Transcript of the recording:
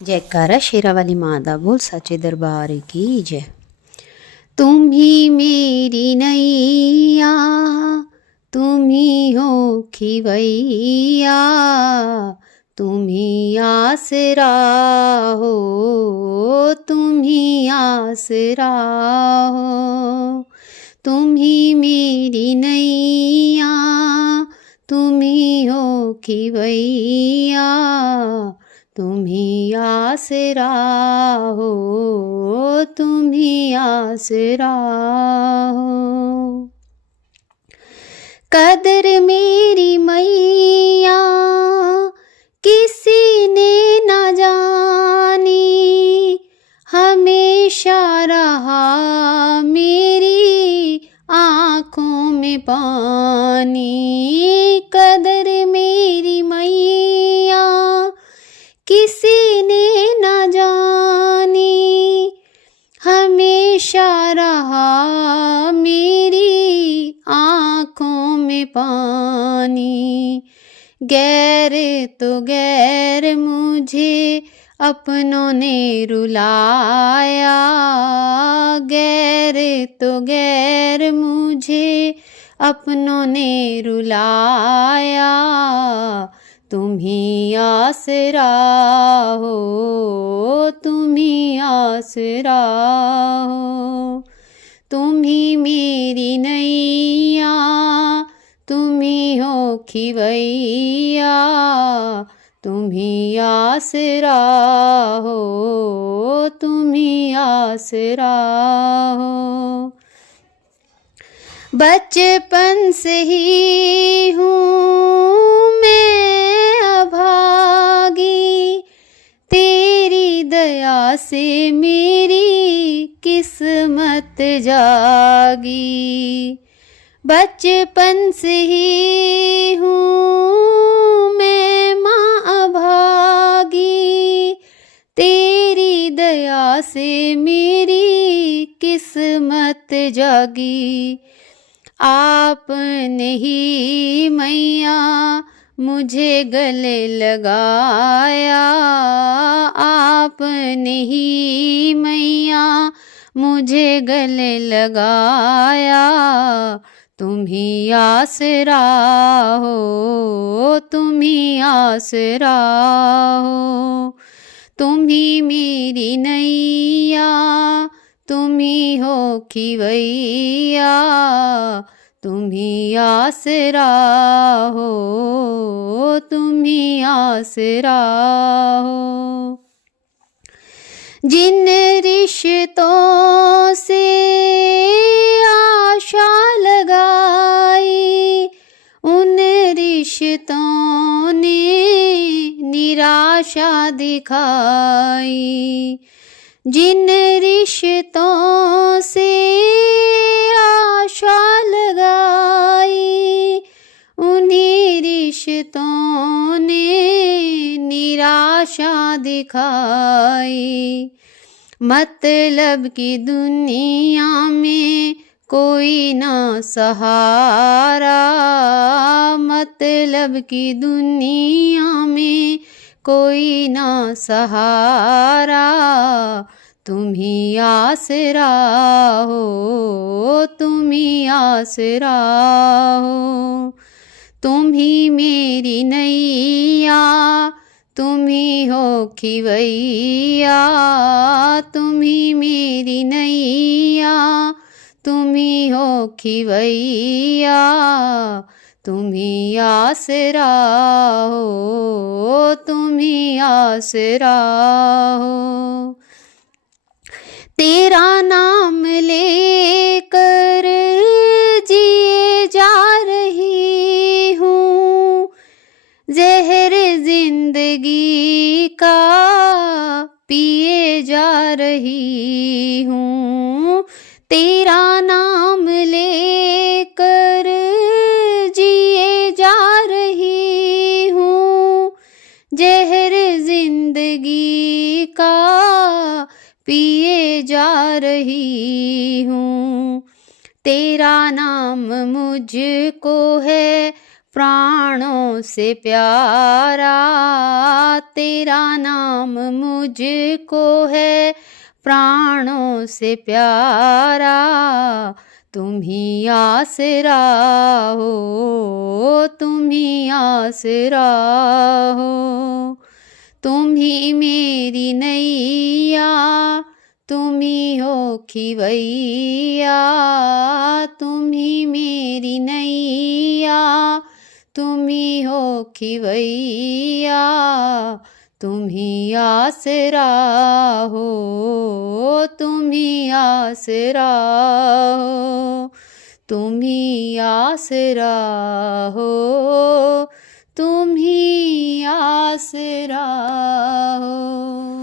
जयकारा शेरा वाली माँ दा बोल सच्चे दरबार की जय। तुम ही मेरी नैया, तुम ही हो खिवैया, तुम ही आसरा हो, तुम ही आसरा हो। तुम ही मेरी नैया, तुम ही हो खिवैया, तुम ही आसरा हो, तुम ही आसरा हो। कदर मेरी मैया किसी ने न जानी, हमेशा रहा मेरी आँखों में पानी। कदर मेरी मैया किसी ने न जानी, हमेशा रहा मेरी आँखों में पानी। गैर तो गैर मुझे अपनों ने रुलाया, गैर तो गैर मुझे अपनों ने रुलाया, तुम ही आसरा हो, तुम ही आसरा हो। तुम ही मेरी नैया, तुम ही हो खिवैया, तुम ही आसरा हो, तुम ही आसरा हो। बचपन से ही हूँ मैं अभागी, तेरी दया से मेरी किस्मत जागी। बचपन से ही हूँ मैं माँ अभागी, तेरी दया से मेरी किस्मत जागी। आपने ही मैया मुझे गले लगाया, आपने ही मैया मुझे गले लगाया, तुम ही आसरा हो, तुम ही आसरा हो। तुम ही मेरी नैया, तुम ही हो खिवैया, तुम ही आसरा हो, तुम ही आसरा हो। जिन रिश्तों से आशा लगाई, उन रिश्तों ने निराशा दिखाई। जिन रिश्तों से आशा लगाई, उन्हीं रिश्तों ने निराशा दिखाई। मतलब की दुनिया में कोई ना सहारा, मतलब की दुनिया में कोई ना सहारा, तुम ही आसरा हो, तुम ही आसरा हो। तुम ही मेरी नैया, तुम ही हो खिवैया, तुम ही मेरी नैया, तुम ही हो खिवैया, तुम ही आसरा हो, तुम ही आसरा हो। तेरा नाम लेकर जिए जा रही हूँ, जहर जिंदगी का पिए जा रही हूँ। तेरा नाम लेकर जिए जा रही हूँ, जहर जिंदगी का पिए जा रही हूँ। तेरा नाम मुझको है प्राणों से प्यारा तेरा नाम मुझको है, प्राणों से प्यारा तुम ही आसरा हो, तुम ही आसरा हो। तुम ही मेरी नैया, तुम ही हो खिवैया, तुम ही मेरी नैया, तुम ही हो खिवैया, तुम ही आसरा हो, तुम ही आसरा हो, तुम ही आसरा हो, तुम ही आसरा हो।